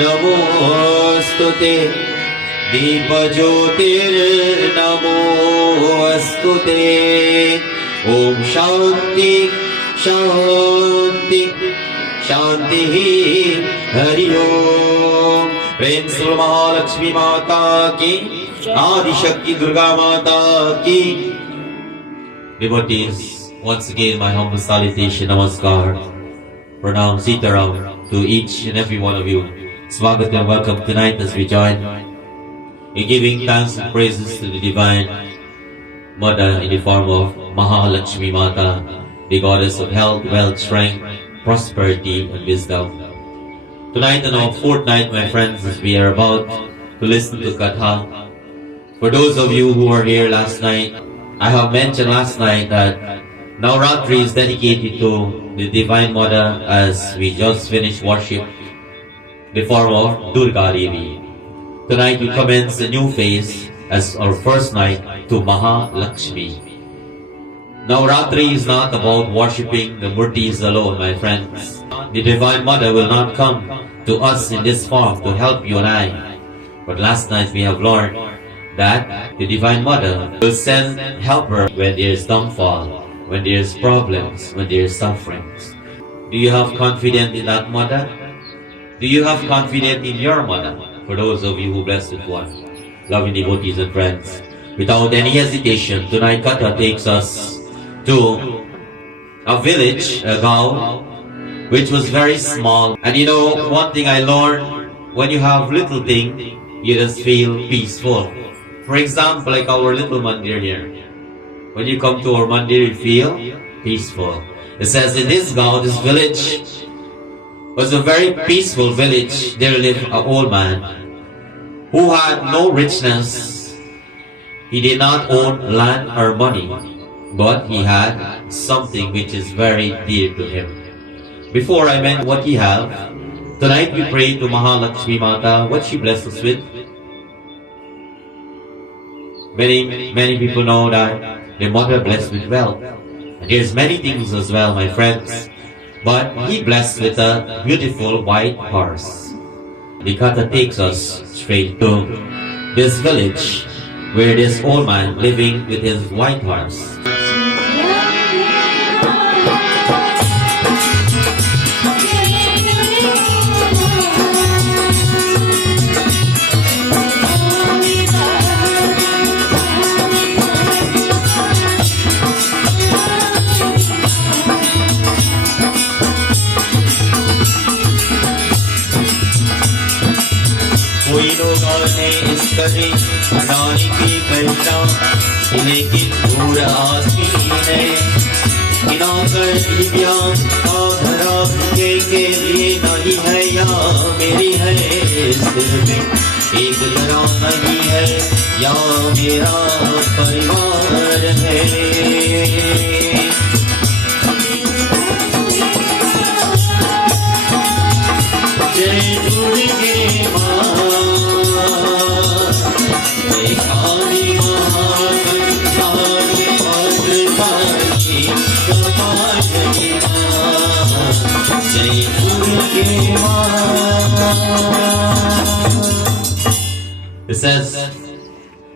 नमोस्तुते दीपज्योतिर्नमोस्तुते ओम शांति शांति शांति हरि ओम। प्रेम से महालक्ष्मी माता की, आदिशक्ति दुर्गा माता की। Devotees, once again my humble salutation, namaskar, pranam, sitaram to each and every one of you. Swagat and welcome tonight as we join in giving thanks and praises to the Divine Mother in the form of Mahalakshmi Mata, the goddess of health, wealth, strength, prosperity and wisdom. Tonight on our fourth night, my friends, as we are about to listen to Katha. For those of you who were here last night, I have mentioned last night that Navraatri is dedicated to the Divine Mother as we just finished worship the form of Durga Devi. Tonight we commence a new phase as our first night to Mahalakshmi. Navratri is not about worshipping the Murtis alone, my friends. The Divine Mother will not come to us in this form to help you and I. But last night we have learned that the Divine Mother will send helper when there is downfall, when there is problems, when there is sufferings. Do you have confidence in that Mother? Do you have confidence in your Mother? For those of you who blessed with one, loving devotees and friends, without any hesitation, tonight Katha takes us to a village, a gaon, which was very small. And you know, one thing I learned, when you have little thing, you just feel peaceful. For example, like our little Mandir here. When you come to our Mandir, you feel peaceful. It says in this gaon, this village was a very peaceful village. There lived an old man who had no richness. He did not own land or money, but he had something which is very dear to him. Before I mention what he had, tonight we pray to Mahalakshmi Mata, what she blessed us with. Many people know that the Mother blessed with wealth. And there's many things as well, my friends. But he blessed with a beautiful white horse. The Katha takes us straight to this village where this old man living with his white horse. कोई लोग ने इस करी नारी की पहचान, लेकिन दूर आदमी ने बिना कर ज्ञान आधरा के लिए नहीं है या मेरी है इस दिल में एक तरह नहीं है या मेरा परिवार है। जय दुर्गे माँ, it says,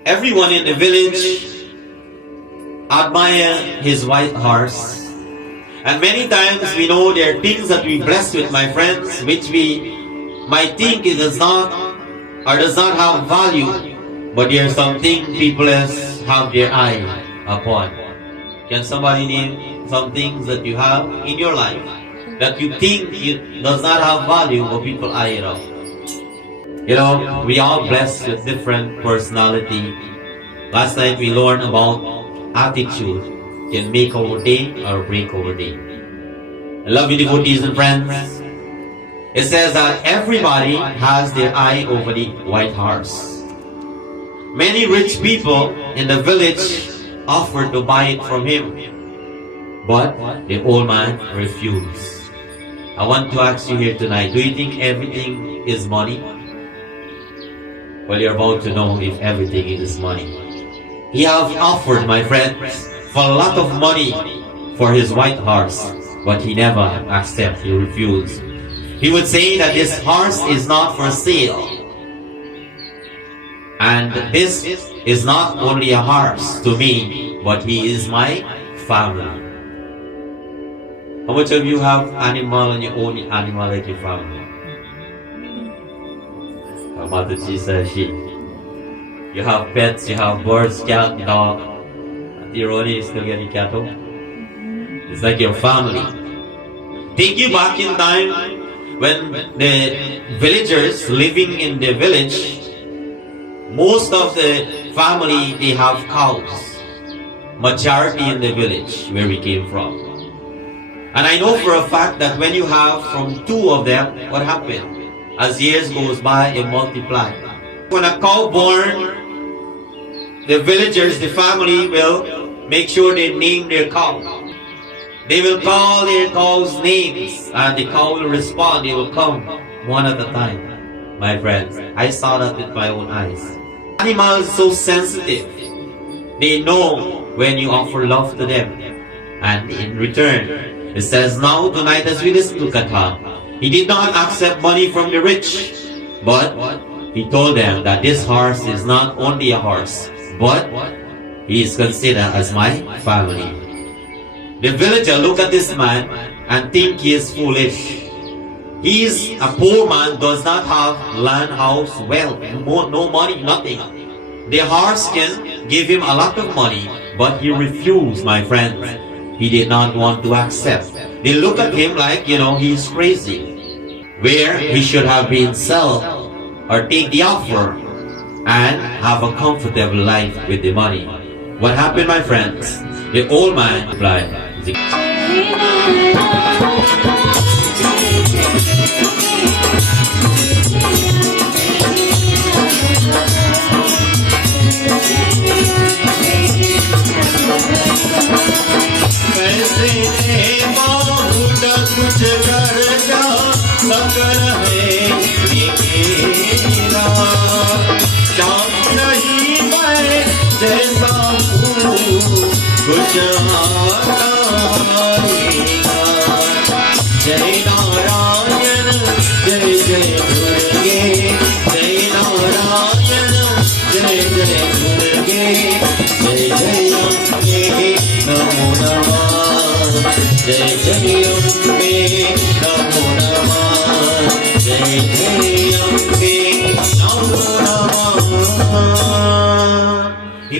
everyone in the village admire his white horse. And many times we know there are things that we blessed with, my friends, which we might think it does not or does not have value, but there are something people have their eye upon. Can somebody name some things that you have in your life that you think it does not have value, but people eye it up? You know, we are blessed with different personality. Last night we learned about attitude can make our day or break our day. I love you, devotees and friends. It says that everybody has their eye over the white horse. Many rich people in the village offered to buy it from him, but the old man refused. I want to ask you here tonight, do you think everything is money? Well, you're about to know if everything is money. He has offered, my friends, for a lot of money for his white horse, but he never accepted, he refused. he would say that this horse is not for sale. And this is not only a horse to me, but he is my family. How much of you have animal and you own animal like your family? Mother says she. You have pets, you have birds, cat, dog. Auntie Ronnie is still getting cattle. It's like your family. Take you back in time when the villagers living in the village, most of the family, they have cows. Majority in the village where we came from. And I know for a fact that when you have from two of them, what happened? As years goes by, it multiplies. When a cow born, the villagers, the family will make sure they name their cow. They will call their cows names and the cow will respond. They will come one at a time. My friends, I saw that with my own eyes. Animals so sensitive. They know when you offer love to them. And in return, it says, now tonight as we listen to Katha, he did not accept money from the rich, but he told them that this horse is not only a horse, but he is considered as my family. The villager look at this man and think he is foolish. He is a poor man, does not have land, house, wealth, no money, nothing. The horse can give him a lot of money, but he refused, my friends. He did not want to accept. They look at him like, he's crazy. Where he should have been sell or take the offer and have a comfortable life with the money. What happened, my friends? The old man replied, he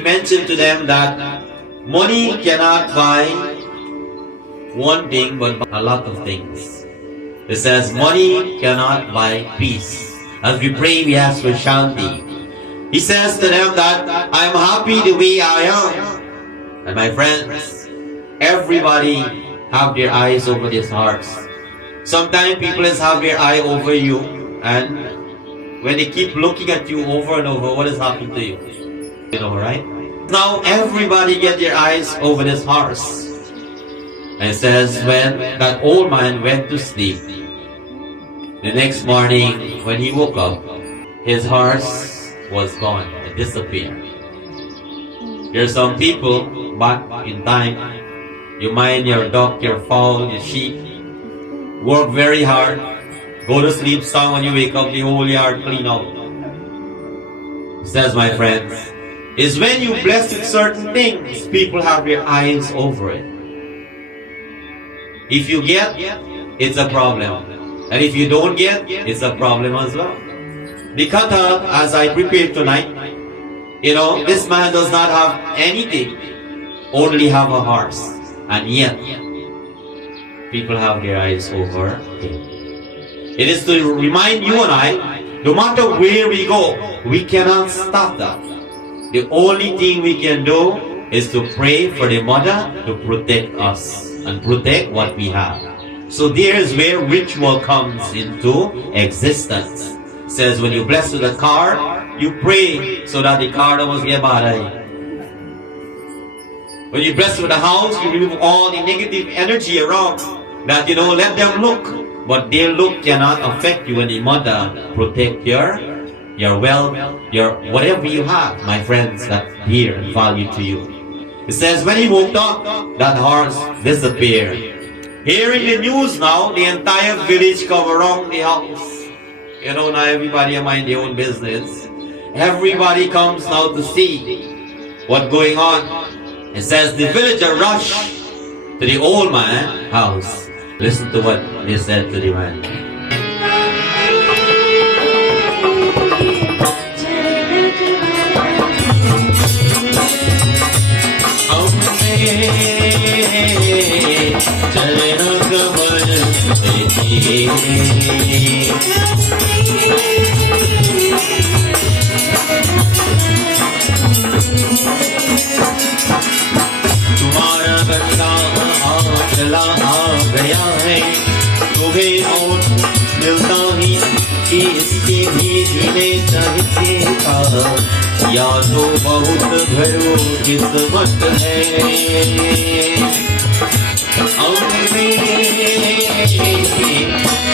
mentioned to them that money cannot buy one thing but a lot of things. It says money cannot buy peace. As we pray, we ask for Shanti. He says to them that I'm happy the way I am. And my friends, everybody have their eyes over this hearts. Sometimes people have their eye over you, and when they keep looking at you over and over, what has happened to you? Right? Now everybody get their eyes over this horse. And it says when that old man went to sleep, the next morning when he woke up, his horse was gone. It disappeared. There are some people back in time, you mind your duck, your fowl, your sheep, work very hard, go to sleep, son, when you wake up, the whole yard clean out. It says, my friends, is when you bless with certain things, people have their eyes over it. If you get, it's a problem. And if you don't get, it's a problem as well. The Katha, as I prepared tonight, this man does not have anything, only have a horse. And yet, people have their eyes over him. It is to remind you and I, no matter where we go, we cannot stop that. The only thing we can do is to pray for the mother to protect us and protect what we have. So there is where ritual comes into existence. It says when you bless with a car, you pray so that the car doesn't get bad. When you bless with a house, you remove all the negative energy around. That let them look, but their look cannot affect you. When the mother protect your wealth, your whatever you have, my friends, that dear value to you. It says when he woke up, that horse disappeared. Hearing the news now, the entire village come around the house. You know, now everybody mind their own business. Everybody comes now to see what's going on. It says the villager rushed to the old man's house. Listen to what they said to the man. तुम्हारा बंदा चला आ गया है, तुम्हें और मिलता ही कि इसके भी जीने चाहिए था, या तो बहुत भरो किस्मत है।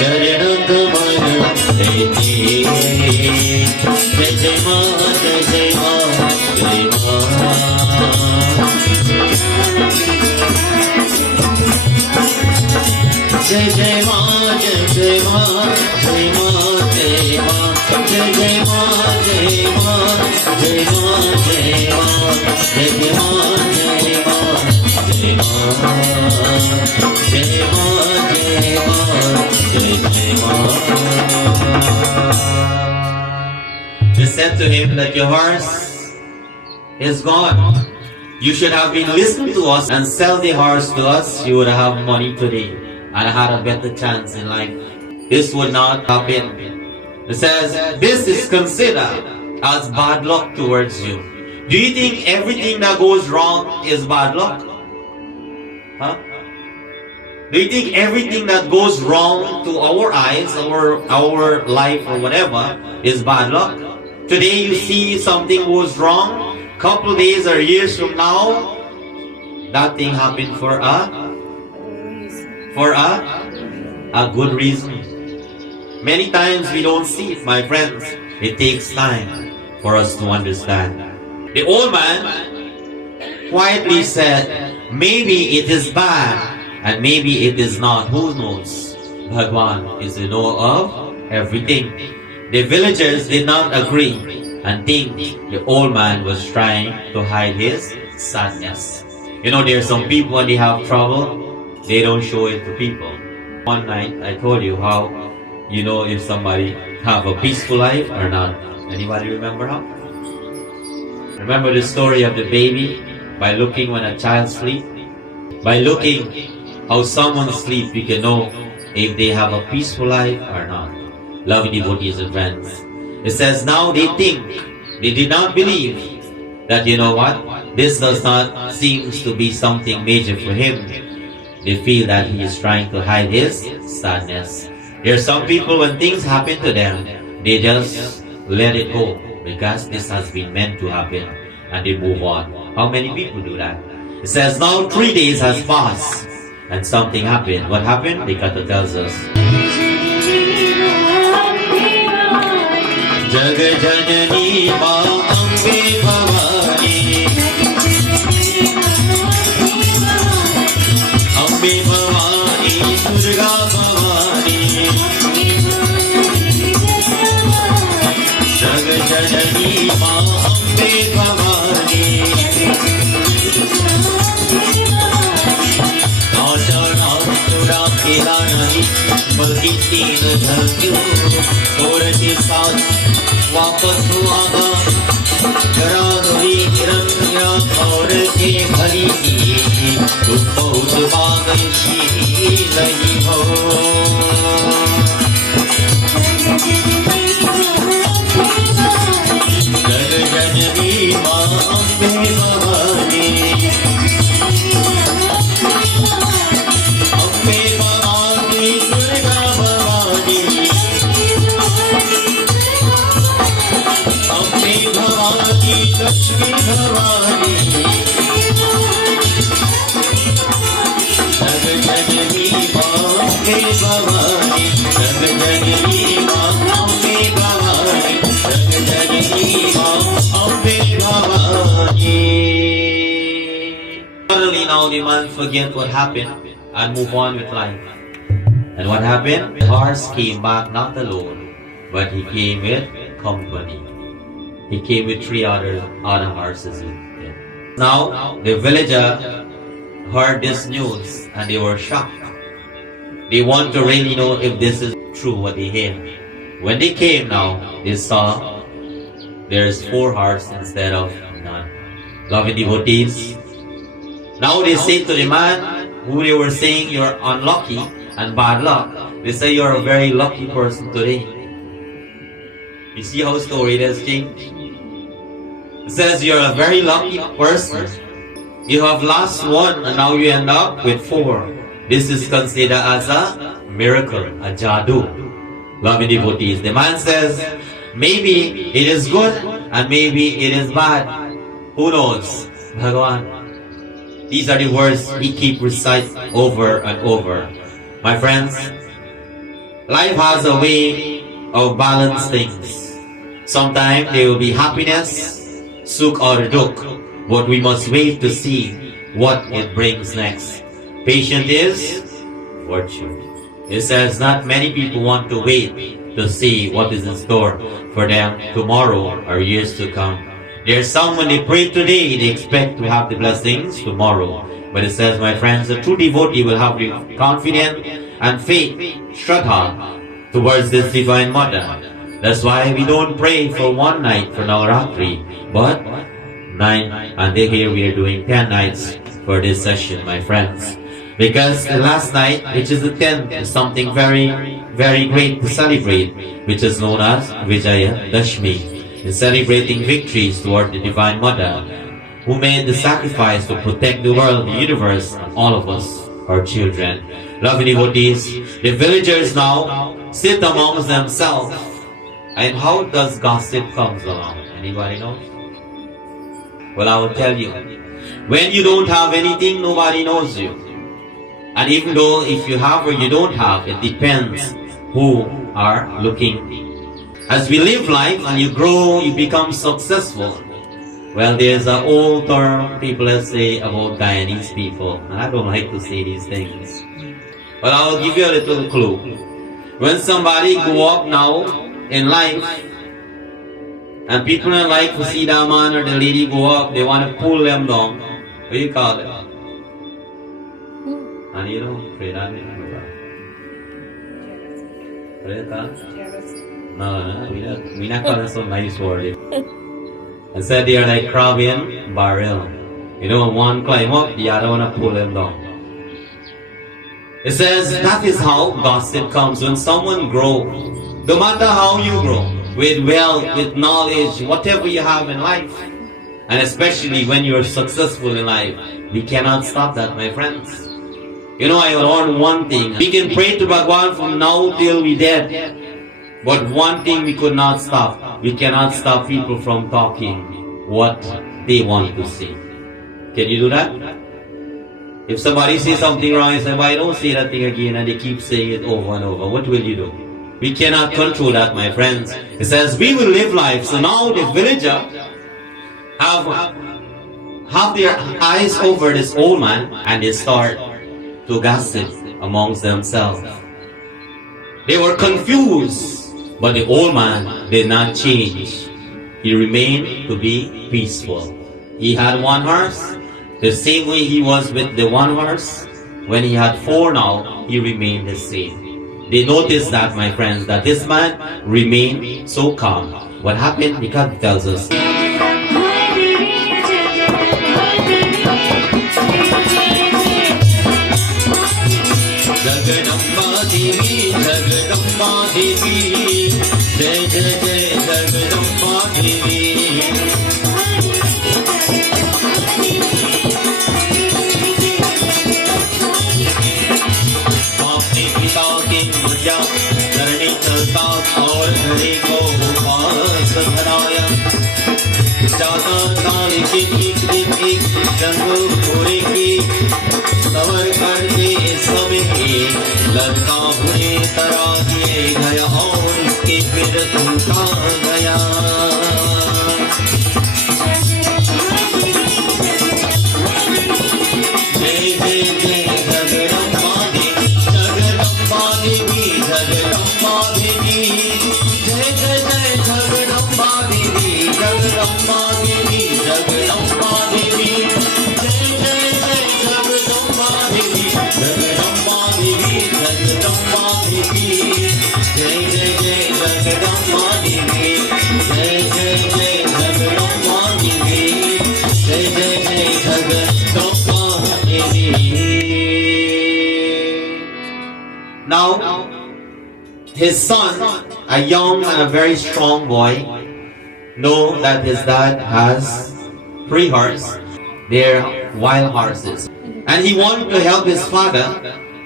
चरण कमल जय जय माँ, जय जय माँ, जय माँ। जय जय माँ, जय जय माँ, जय माँ, जय माँ, जय जय माँ, जय माँ, जय माँ, जय माँ, जय जय माँ, जय माँ, जय माँ, जय माँ, जय माँ, जय जय माँ। They said to him that your horse is gone. You should have been listening to us and sell the horse to us. You would have money today and had a better chance in life. This would not happen. It says, this is considered as bad luck towards you. Do you think everything that goes wrong is bad luck? Huh? Do you think everything that goes wrong to our eyes, our life or whatever is bad luck? Today you see something goes wrong, couple days or years from now, that thing happened for a good reason. Many times we don't see it, my friends. It takes time for us to understand. The old man quietly said, maybe it is bad and maybe it is not. Who knows? Bhagwan is the knower of everything. The villagers did not agree and think the old man was trying to hide his sadness. You know, there are some people when they have trouble, they don't show it to people. One night I told you how, you know, if somebody have a peaceful life or not. Anybody remember how? Remember the story of the baby? By looking when a child sleeps? By looking how someone sleeps, we can know if they have a peaceful life or not. Loving devotees and friends. It says now they think, they did not believe that, you know what, this does not seem to be something major for him. They feel that he is trying to hide his sadness. There are some people when things happen to them, they just let it go because this has been meant to happen and they move on. How many people do that? It says now 3 days has passed and something happened. What happened? The Katha tells us. जग जननी माँ अम्बे भवानी, अम्बे भवानी दुर्गा भवानी, जग जननी माँ अम्बे भवानी, नाचा नाम तुरा खेला नहीं बल्कि तीन झलकियों छोड़ के साथ वापस आगा राधवी हिरण्या और के भली की बहुत बागशी लगी हो। जग जननी माँ अम्बे भवानी, अम्बे भवानी दुर्गा भवानी, अम्बे भवानी लक्ष्मी भवानी, जग जननी माँ अम्बे भवानी, जग जननी माँ अम्बे भवानी, जग जननी माँ Ambe Bhavani. Suddenly now the man forget what happened. and move on with life. And what happened? The horse came back not alone, but he came with company. He came with three other horses with him. Now, the villager heard this news and they were shocked. They want to really know if this is true what they hear. When they came now, they saw there's 4 horses instead of none. Loving devotees. Now they say to the man who they were saying you're unlucky and bad luck, they say you're a very lucky person today. You see how story has changed? It says you're a very lucky person. You have lost 1 and now you end up with 4. This is considered as a miracle, a jadoo. Loving devotees. The man says, maybe it is good and maybe it is bad. Who knows? Bhagavan. These are the words he keeps reciting over and over. My friends, life has a way of balance things. Sometimes there will be happiness, sukh or dukh, but we must wait to see what it brings next. Patient is fortune. It says not many people want to wait to see what is in store for them tomorrow or years to come. There's some when they pray today, they expect to have the blessings tomorrow. But it says, my friends, a true devotee will have the confidence and faith, shraddha, towards this Divine Mother. That's why we don't pray for 1 night for Navraatri, but 9, and here we are doing 10 nights for this session, my friends. Because the last night, which is the 10th, is something very, very great to celebrate, which is known as Vijaya Dashmi, in celebrating victories toward the Divine Mother, who made the sacrifice to protect the world, the universe, and all of us, our children. Loving devotees, the villagers now sit amongst themselves. And how does gossip comes along? Anybody know? Well, I will tell you. When you don't have anything, nobody knows you. And even though if you have or you don't have, it depends who are looking. As we live life and you grow, you become successful. Well, there's an old term people say about Guyanese people. And I don't like to say these things. But I will give you a little clue. When somebody go up now in life, and people don't like to see that man or the lady go up, they want to pull them down. What do you call it? And you know, pray that way. What is that? No, we not call it some nice word. And said they are like crab in barrel. You know, one climb up, the other one pull them down. It says that is how gossip comes when someone grows. No matter how you grow, with wealth, with knowledge, whatever you have in life, and especially when you're successful in life, we cannot stop that, my friends. You know, I learned one thing. We can pray to Bhagwan from now till we dead. But one thing we could not stop. We cannot stop people from talking what they want to say. Can you do that? If somebody says something wrong, you say, why don't say that thing again? And they keep saying it over and over. What will you do? We cannot control that, my friends. It says we will live life. So now the villager have their eyes over this old man and they start to gossip amongst themselves. They were confused, but the old man did not change. He remained to be peaceful. He had 1 horse, the same way he was with the 1 horse. When he had 4 now, he remained the same. They noticed that, my friends, that this man remained so calm. What happened? Because it tells us. Jagadamba Devi, Jagadamba Devi, Jai Jai Jai Jagadamba Devi. Apne pita ke mujya, dharani chalta aur dhare ko upas dharaya. Jata saal ke ek din ek jang pure ki सवर कर दे समय लड़का बुरे तरह दिए गया और इसके फिर टूटा गया जय जय जय Jagdamba his son, a young and a very strong boy, know that his dad has 3 horses. They're wild horses. And he wanted to help his father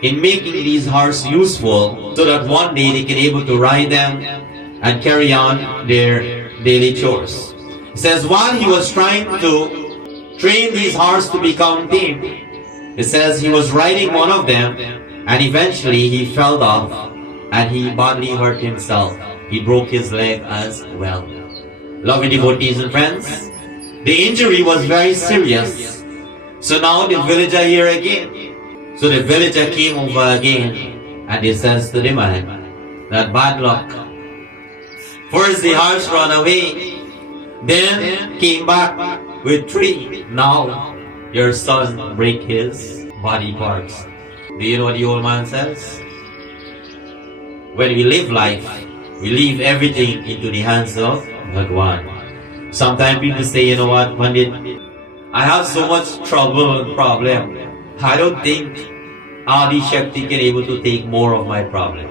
in making these horses useful so that one day they can able to ride them and carry on their daily chores. It says while he was trying to train these horses to become tame, it says he was riding one of them and eventually he fell off and he badly hurt himself. He broke his leg as well. Lovely devotees and friends, the injury was very serious. So now the villager here again. So the villager came over again and he says to the man that bad luck. First the horse ran away, then came back with 3. Now your son break his body parts. Do you know what the old man says? When we live life, we leave everything into the hands of Bhagwan. Sometimes people say, you know what, Mandir, I have so much trouble and problem. I don't think Adi Shakti can able to take more of my problem.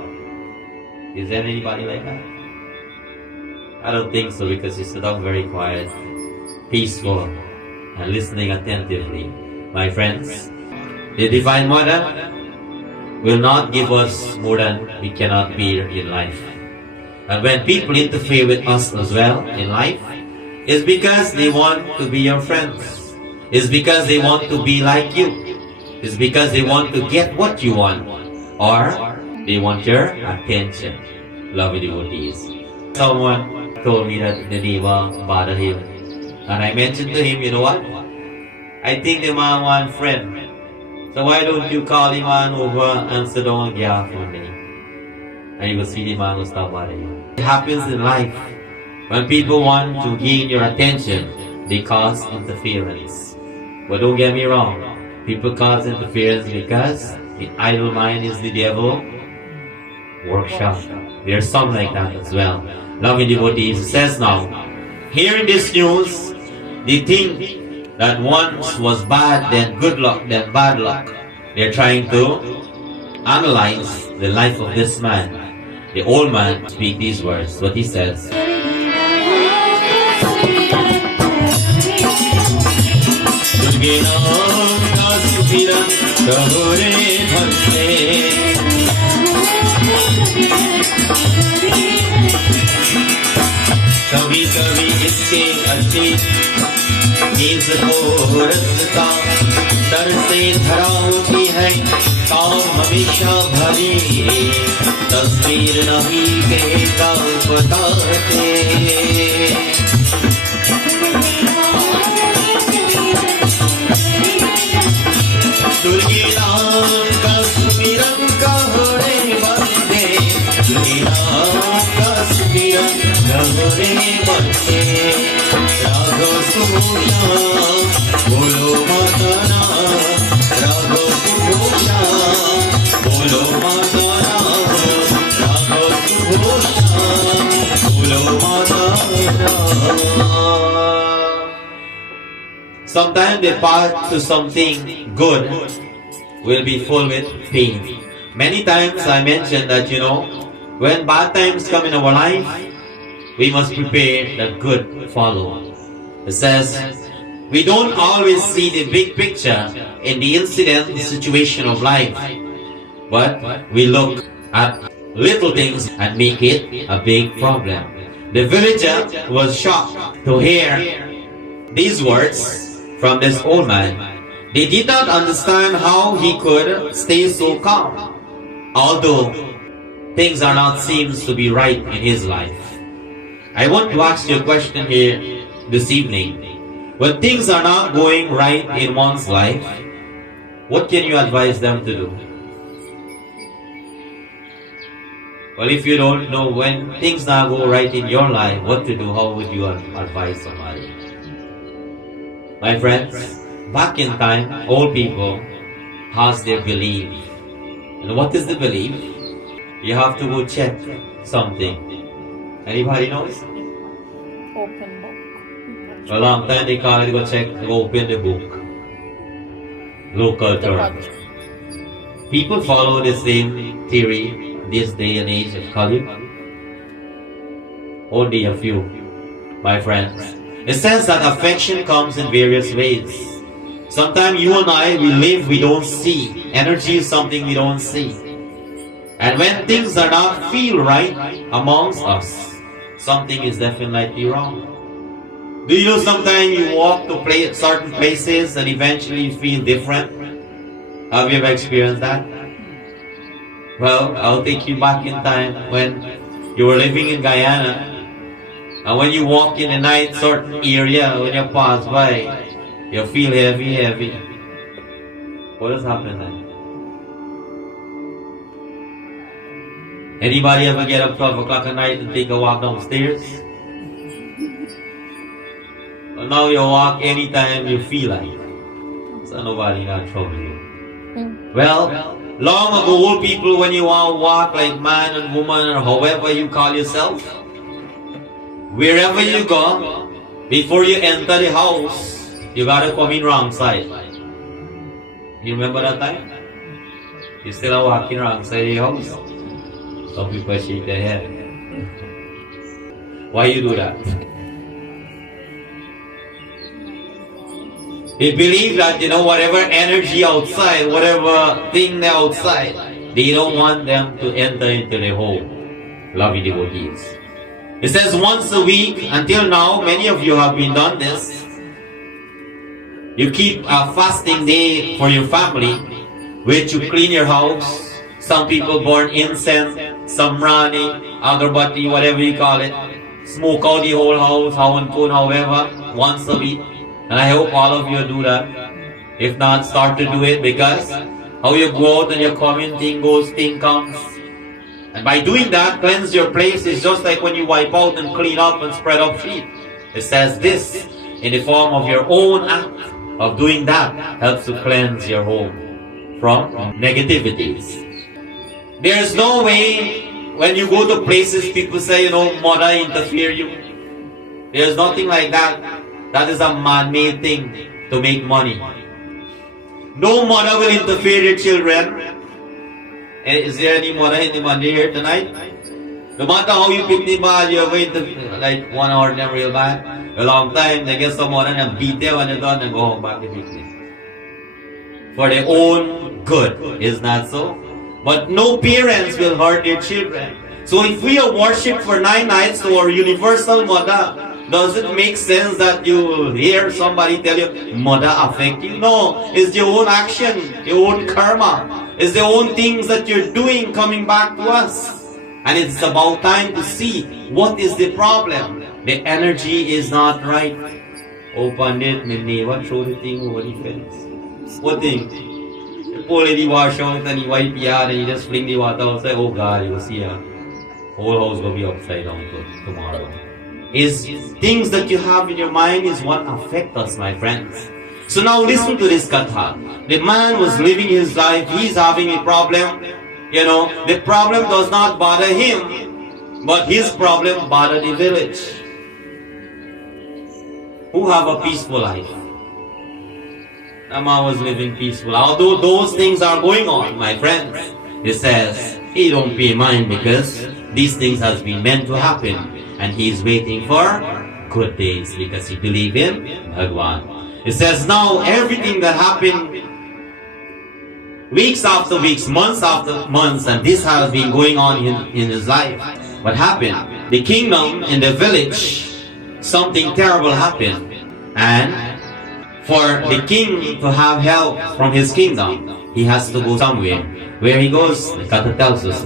Is there anybody like that? I don't think so, because you sit down very quiet, peaceful, and listening attentively. My friends, the Divine Mother will not give us more than we cannot bear in life. And when people interfere with us as well in life, it's because they want to be your friends. It's because they want to be like you. It's because they want to get what you want. Or they want your attention. Lovely devotees. Someone told me that the Deva bothered him. And I mentioned to him, you know what? I think the man wants friend. So why don't you call the man over and sit down and get for me? And you will see the man will stop bothering you. It happens in life. When people want to gain your attention, they cause interference. But don't get me wrong, people cause interference because the idle mind is the devil workshop. There's some like that as well. Loving devotees, it says now, hearing this news, they think that once was bad, then good luck, then bad luck. They're trying to analyze the life of this man. The old man speak these words, what he says. कभी कभी इसके अच्छी नींद को रसता दर से धरा होती है काम हमेशा भरी तस्वीर नहीं के काम बताते दुर्गे राम का सुमिरन कहोरे बंदे दुर्गे राम का सुमिरन कहोरे बंदे राघो सुभूषा बोलो माता राम राघो सुभूषा बोलो माता राम राघो सुभूषा बोलो माता Ram. Sometimes the path to something good will be full with pain. Many times I mentioned that, you know, when bad times come in our life, we must prepare that good follow. It says, we don't always see the big picture in the incident, the situation of life, but we look at little things and make it a big problem. The villager was shocked to hear these words from this old man. They did not understand how he could stay so calm, although things are not seems to be right in his life. I want to ask you a question here this evening. When things are not going right in one's life, what can you advise them to do? Well, if you don't know when things not go right in your life, what to do, how would you advise somebody? My friends, back in time, old people has their belief. And what is the belief? You have to go check something. Anybody knows? Open book. A long time they call it, go check, go open the book. Local term. People follow the same theory this day and age of Kali? Only a few, my friends. It says that affection comes in various ways. Sometimes you and I, we live, we don't see. Energy is something we don't see. And when things are not feel right amongst us, something is definitely wrong. Do you know sometimes you walk to certain places and eventually you feel different? Have you ever experienced that? Well, I'll take you back in time when you were living in Guyana. And when you walk in a night certain area, when you pass by, you feel heavy. What has happened then? Anybody ever get up 12 o'clock at night and take a walk downstairs? Well, now you walk anytime you feel like it. So nobody not trouble you. Well, long ago, old people, when you want to walk like man and woman or however you call yourself, wherever you go, before you enter the house, you gotta come in wrong side. You remember that time? You still are walking wrong side of the house? Some people shake their head. Why you do that? They believe that, whatever energy outside, whatever thing outside, they don't want them to enter into the home. Lovely devotees. It says once a week, until now, many of you have been done this. You keep a fasting day for your family, which you clean your house. Some people burn incense, samrani, agarbatti, whatever you call it. Smoke out the whole house, however, once a week. And I hope all of you do that. If not, start to do it, because how you go out and you come in, thing goes, thing comes. And by doing that, cleanse your place is just like when you wipe out and clean up and spread up feet. It says this, in the form of your own act of doing that, helps to cleanse your home from negativities. There's no way when you go to places, people say, mother interfere you. There's nothing like that. That is a man-made thing to make money. No mother will interfere with children. Is there any mother in the Mandir here tonight? No matter how you pick the ball, you're going to, like 1 hour them real bad. A long time, they get some mother and beat them when they're done and go home back to business. For their own good, is not so? But no parents will hurt their children. So if we are worshipped for 9 nights to our universal mother, does it make sense that you will hear somebody tell you, mother affect you? No, it's your own action, your own karma. It's the own things that you're doing coming back to us. And it's about time to see what is the problem. The energy is not right. Open it, my neighbor, throw the thing over the fence. What thing? You pull the wash out and you wipe it out and you just fling the water outside. Oh God, you'll see her. Whole house will be upside down tomorrow. Is things that you have in your mind is what affect us, my friends. So now listen to this Katha. The man was living his life, he's having a problem. The problem does not bother him, but his problem bother the village. Who have a peaceful life? The man was living peaceful. Although those things are going on, my friends, he says, he don't pay mind because these things has been meant to happen. And he is waiting for good days because he believes in Bhagwan. It says now everything that happened weeks after weeks, months after months, and this has been going on in his life. What happened? The kingdom in the village, something terrible happened. And for the king to have help from his kingdom, he has to go somewhere. Where he goes, the Katha tells us.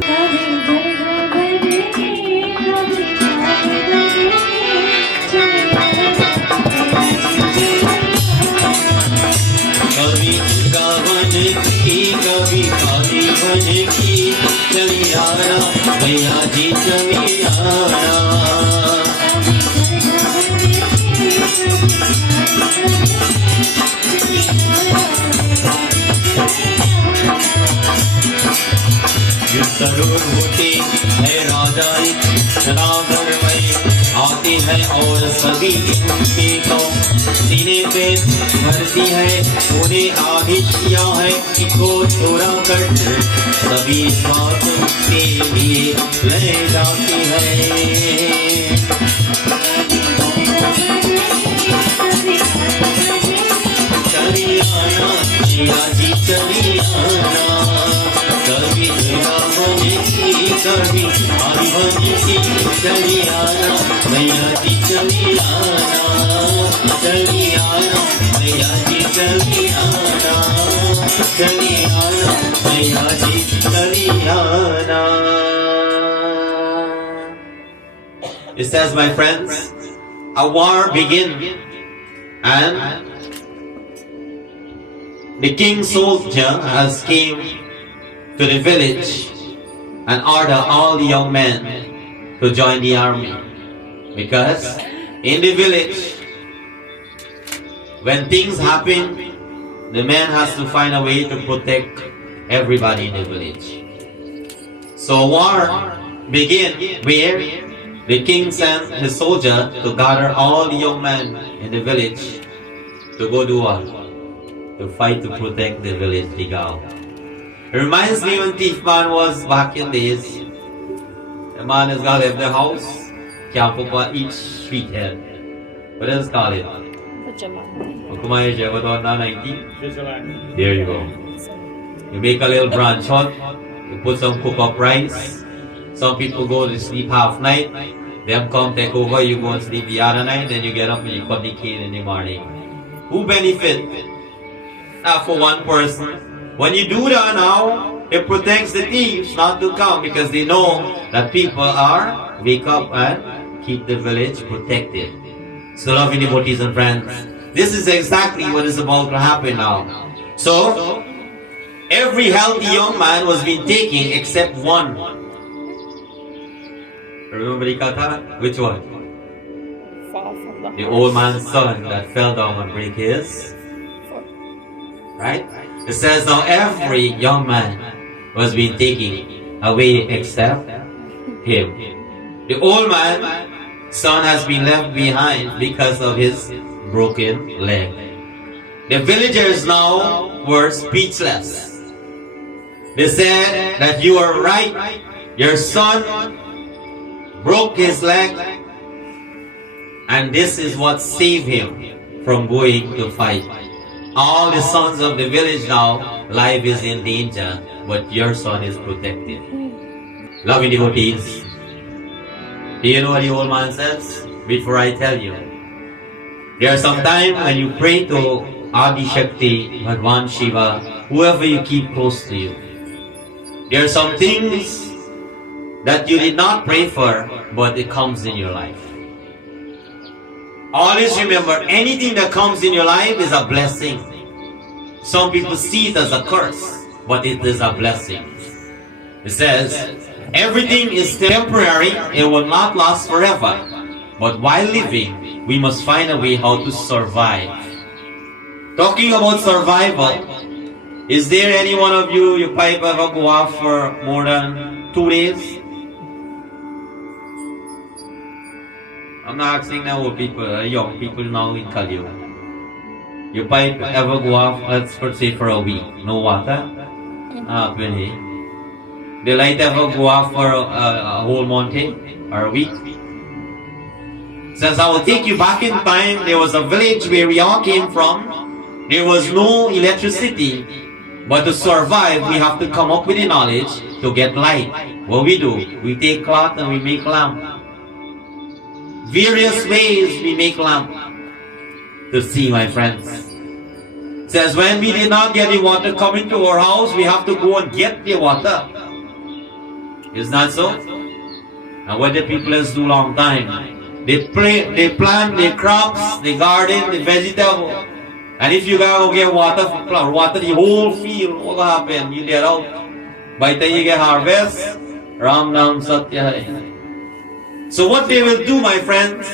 कभी काली बने की चली आना भैया जी चली आना जरूर होती है राजाई जनावर में आती है और सभी उनकी को सीने पे भरती है, उन्हें आदेश किया है इनको छोड़ा कर सभी स्वाद के लिए ले जाती है। चली आना मैया जी चली आना, कभी मेरा बनेगी कभी आई बनेगी, चली आना मैया जी चली आना, चली आना मैया जी चली आना, चली आना मैया जी चली आना। It says, my friends, a war began, and the king's soldier has came to the village and ordered all the young men to join the army, because in the village, when things happen, the man has to find a way to protect everybody in the village. So war began where the king sent his soldier to gather all the young men in the village to go do what? To fight to protect the village, the Gao. It reminds me when Thief Man was back in days. The man has got left the house, camp up each street head. What does it call it? There you go. You make a little branch hut, you put some cook up rice. Some people go to sleep half night, them come take over, you go and sleep the other night, then you get up and you cut the cane in the morning. Who benefit? Not for one person. When you do that now, it protects the thieves not to come, because they know that people are wake up and keep the village protected. So loving devotees and friends, this is exactly what is about to happen now. So, every healthy young man was being taken except one. Remember the Katha? Which one? Far from the old man's son that fell down and break his. Right? It says now every young man was being taken away except him. The old man's son has been left behind because of his broken leg. The villagers now were speechless. They said that you are right. Your son broke his leg, and this is what saved him from going to fight. All the sons of the village now, life is in danger, but your son is protected. Loving devotees, do you know what the old man says? Before I tell you, there are some times when you pray to Adi Shakti, Bhagwan Shiva, whoever you keep close to you. There are some things that you did not pray for, but it comes in your life. Always remember, anything that comes in your life is a blessing. Some people see it as a curse, but it is a blessing. It says, everything is temporary, it will not last forever. But while living, we must find a way how to survive. Talking about survival, is there any one of you, your pipe ever go off for more than 2 days? I'm not asking now old people, young people now in Kali. Your pipe ever go off, let's say for a week, no water? Really? The light ever go off for a whole month or a week? Since I will take you back in time, there was a village where we all came from. There was no electricity, but to survive, we have to come up with the knowledge to get light. What we do, we take cloth and we make lamp. Various ways we make lamp to see, my friends. It says when we did not get the water coming to our house, we have to go and get the water. Is that so? And what the people do long time? They plant the crops, the garden, the vegetable. And if you go get water the whole field, what will happen? You get out. By the time you get harvest, Ram Nam Satya Hai. So what they will do, my friends,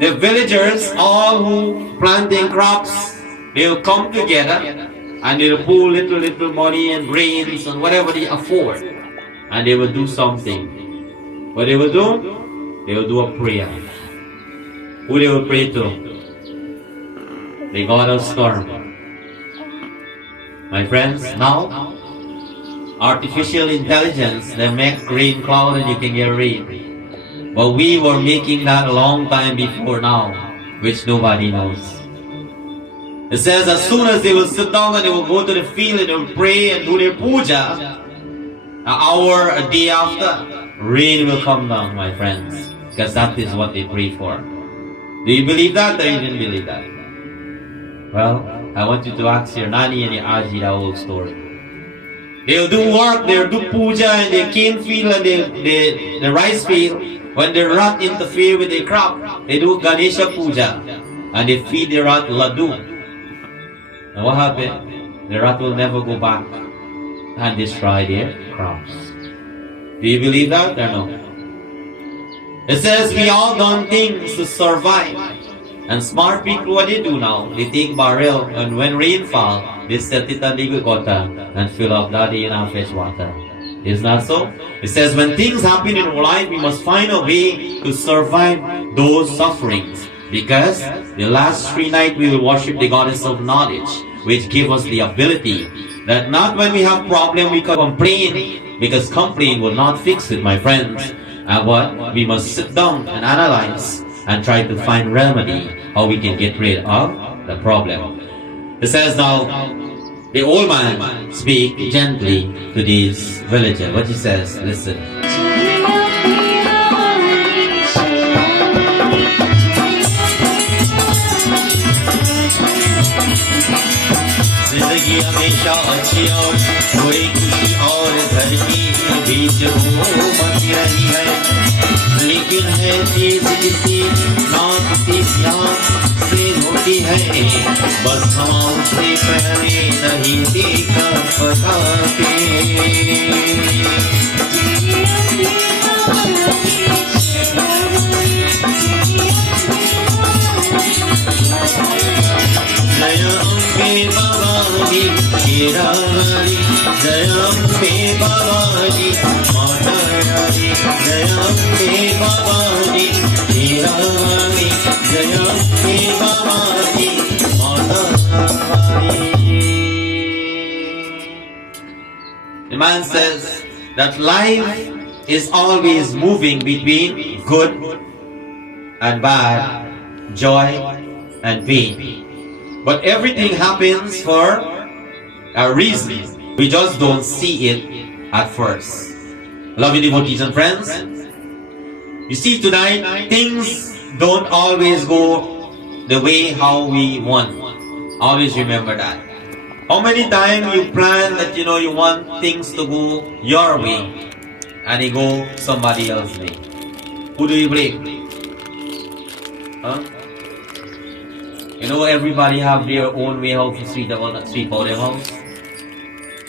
the villagers, all who planting crops, they will come together and they will pull little money and grains and whatever they afford, and they will do something. What they will do? They will do a prayer. Who they will pray to? the god of storm. My friends, now artificial intelligence, they make rain cloud and you can get rain. But we were making that a long time before now, which nobody knows. It says as soon as they will sit down and they will go to the field and they will pray and do their puja, an hour, a day after, rain will come down, my friends. Because that is what they pray for. Do you believe that or you didn't believe that? Well, I want you to ask your nani and your aji that whole story. They'll do work, they'll do puja and their cane field and the rice field. When the rat interfere with the crop, they do Ganesha puja and they feed the rat laddu. And what happened? The rat will never go back and destroy their crops. Do you believe that or no? It says we all done things to survive. And smart people, what they do now, they take barrel and when rain fall, they set it on the gutter and fill up that in our fresh water. Isn't that so? It says when things happen in our life, we must find a way to survive those sufferings. Because the last 3 nights we will worship the goddess of knowledge, which give us the ability that not when we have problem we can complain, because complain will not fix it, my friends. And what? We must sit down and analyze and try to find remedy how we can get rid of the problem. It says now, the old man speak gently to these villagers. What he says, listen. जिंदगी हमेशा अच्छी और कोई खुशी और घर की बीच मची रही है, लेकिन है चीज किसी ना किसी प्यार से होती है, बस हम से पहले नहीं देखकर बताते। जय अम्बे भवानी शीरानी, जय अम्बे भवानी माता रानी, जय अम्बे भवानी शीरानी, जय Ambe Bhavani Mata Rani. The man says that life is always moving between good and bad, joy and pain. But everything happens for a reason. We just don't see it at first. Loving devotees and friends, you see tonight, things don't always go the way how we want. Always remember that. How many times you plan that you want things to go your way and they go somebody else's way? Who do you blame? Huh? Everybody have their own way how to sweep out their house.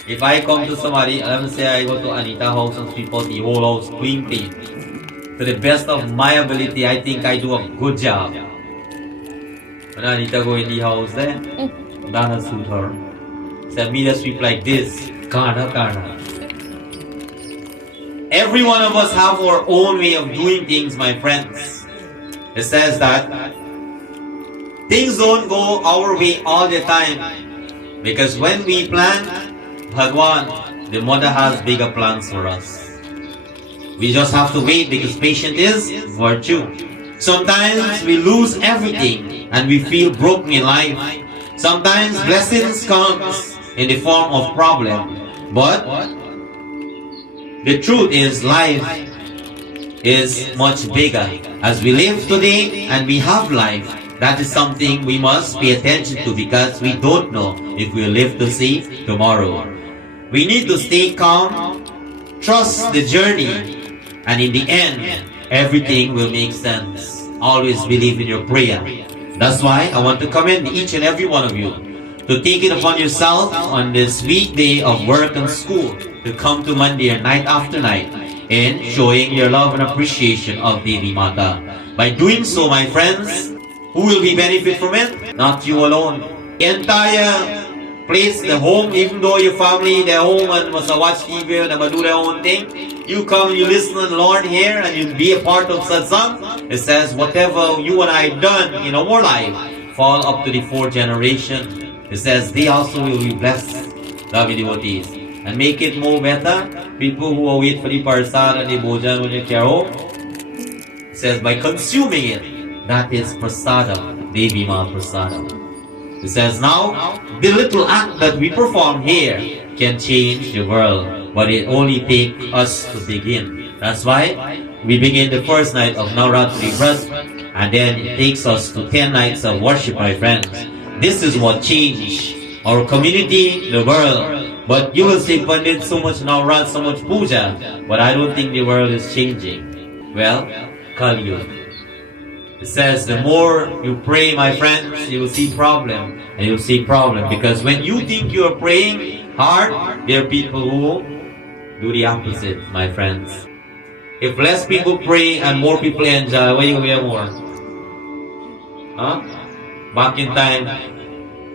If I come to somebody, let me say I go to Anita's house and sweep out the whole house clean. To the best of my ability, I think I do a good job. When Anita go in the house there, Dana suit her. Said me to sweep like this. Kana. Every one of us have our own way of doing things, my friends. It says that things don't go our way all the time. Because when we plan, Bhagwan, the mother has bigger plans for us. We just have to wait because patience is virtue. Sometimes we lose everything and we feel broken in life. Sometimes blessings comes in the form of problem. But the truth is life is much bigger. As we live today and we have life, that is something we must pay attention to because we don't know if we'll live to see tomorrow. We need to stay calm, trust the journey, and in the end, everything will make sense. Always believe in your prayer. That's why I want to commend each and every one of you to take it upon yourself on this weekday of work and school to come to Mandir night after night in showing your love and appreciation of Devi Mata. By doing so, my friends, who will be benefit from it? Not you alone. The entire place, the home, even though your family, their home and must watch TV and do their own thing, you come, you listen to the Lord here and you be a part of satsang. It says whatever you and I done in our life fall up to the fourth generation. It says they also will be blessed, lovely devotees. And make it more better, people who are wait for the prasad and the bhojan when you carry, it says by consuming it, that is prasadam, Devi Ma prasadam. It says now, the little act that we perform here can change the world, but it only takes us to begin. That's why we begin the first night of Navraatri Vrat, and then it takes us to 10 nights of worship, my friends. This is what changed our community, the world. But you will say, Pandit, so much Navrat, so much puja, but I don't think the world is changing. Well, Kali Yuga. It says the more you pray, my friends, you will see problem, and you will see problem, because when you think you are praying hard, there are people who do the opposite, my friends. If less people pray and more people enjoy, what you hear more? Huh? Back in time,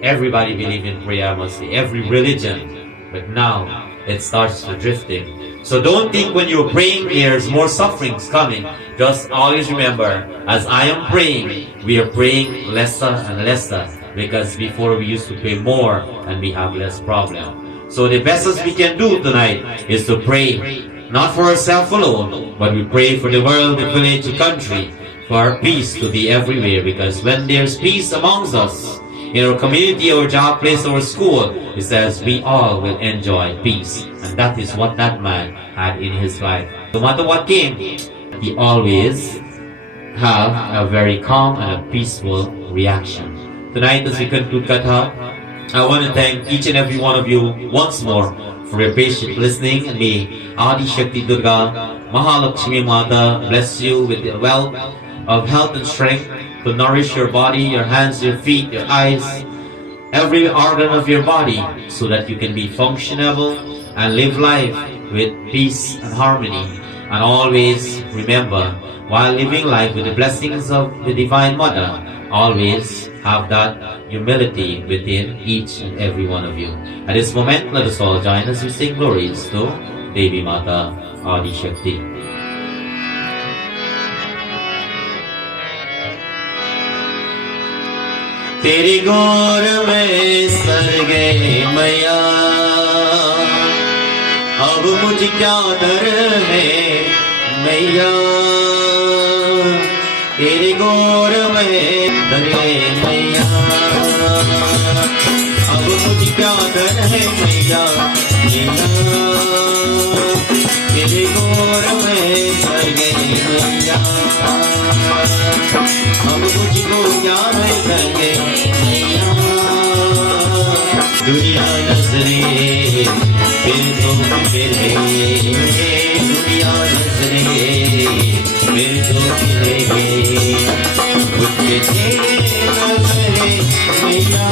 everybody believed in prayer, I must say, every religion. But now, it starts to drifting. So don't think when you're praying there's more sufferings coming. Just always remember, as I am praying, we are praying lesser and lesser. Because before we used to pray more and we have less problem. So the best we can do tonight is to pray. Not for ourselves alone, but we pray for the world, the village, the country, for our peace to be everywhere. Because when there's peace amongst us, in our community, our job place, our school, it says we all will enjoy peace. And that is what that man had in his life. No matter what came, he always have a very calm and a peaceful reaction. Tonight, as we conclude Katha, I want to thank each and every one of you once more for your patient listening, and may Adi Shakti Durga, Mahalakshmi Mata bless you with the wealth of health and strength to nourish your body, your hands, your feet, your eyes, every organ of your body, so that you can be functionable and live life with peace and harmony. And always remember, while living life with the blessings of the Divine Mother, always have that humility within each and every one of you. At this moment, let us all join as we sing glories to Devi Mata Adi Shakti. तेरी गोर में sir गए मैया, अब मुझे क्या डर है मैया, तेरी गोर में सर गए मैया, अब मुझे क्या डर है मैया, तेरी गोर में सर गए मैया, अब मुझको क्या है करके दुनिया नजरे फिर तो फिरे, दुनिया नजरे फिर तो फिरे, उसके तेरे नजरे मैया,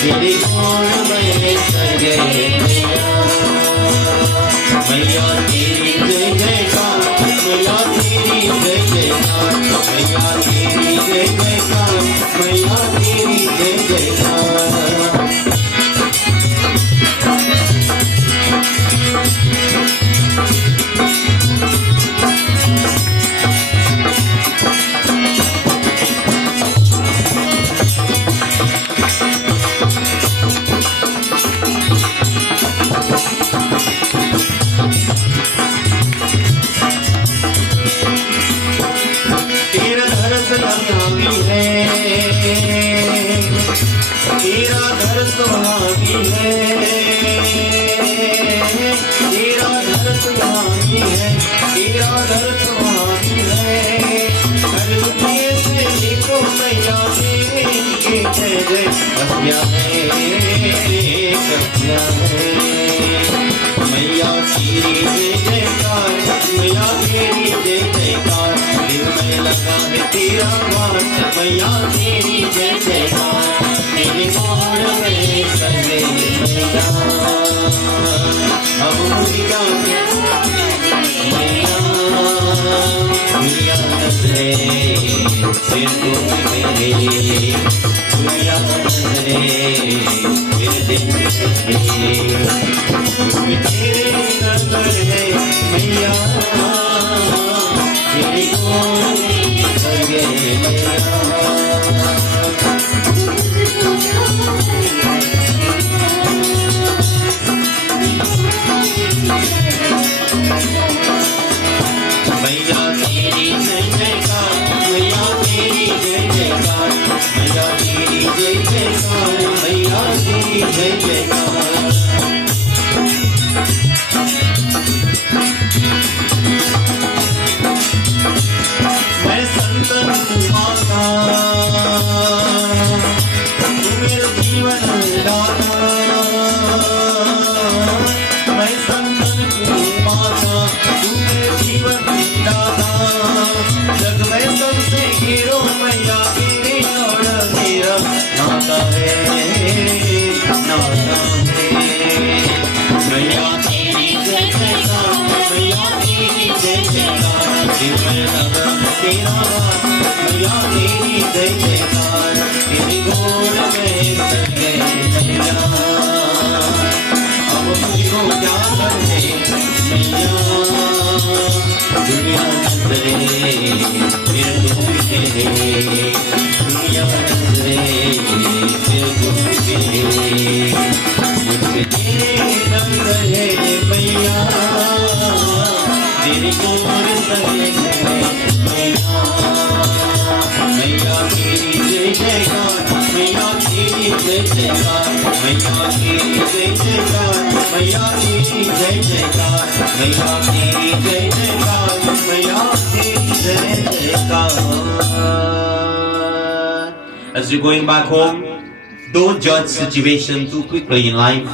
तेरे गोर में सर गए मैया, मैया तेरी जय जयकार, मैया तेरी जय जयकार, मैया तेरी जय जयकार, मैया तेरी जय जयकार। तेरा घर सुहागी है, तेरा घर सुहागी है, तेरा घर सुहागी है, हर दुनिया से देखो मैया तेरी जय जय कन्या है, कन्या है, मैया तेरी जय जयकार, मैया तेरी जय जयकार, दिल में लगा है तेरा वार, मैया तेरी जय जयकार, तेरे गोर में सर गए मैया, अब मुझे क्या मैया, दुनिया नजरे फिर तो मेरे, दुनिया नजरे फिर दिन तेरे नजर है मैया, तेरे गोर में सर गए मैया। मैया तेरी जय जयकार, मैया तेरी जय जयकार, मैया तेरी जय जयकार, मैया तेरी जय जयकार। मैं संतन माता, तू मेरा जीवन दाता। मैं संतन माता, तू मेरा जीवन दाता। जग में सबसे हीरो मैया तेरी और मेरा नाता है, नाता है। मैया तेरी जय जयकार, मैया तेरी जय जयकार, तेरा मैया तेरी जय जयकार। तेरी गोद में सज गए मैया, अब मुझको क्या करने मैया। दुनिया नजरे फिर तुम के, दुनिया नजरे फिर तुम के। मुझसे तेरे दम रहे मैया, तेरी गोद सहे मैया। मैया तेरी जय जयकार, मैया तेरी जय जयकार, मैया तेरी जय जयकार, मैया तेरी जय जयकार, मैया तेरी जय जयकार, मैया तेरी जय जयकार। As you're going back home, don't judge situation too quickly in life.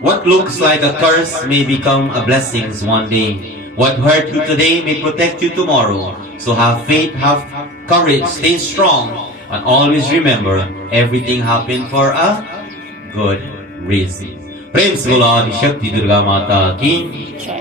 What looks like a curse may become a blessing one day. What hurt you today may protect you tomorrow. So have faith, have courage, stay strong, and always remember everything happened for a good reason. प्रेम से बोलो आदि शक्ति दुर्गा माता की जय।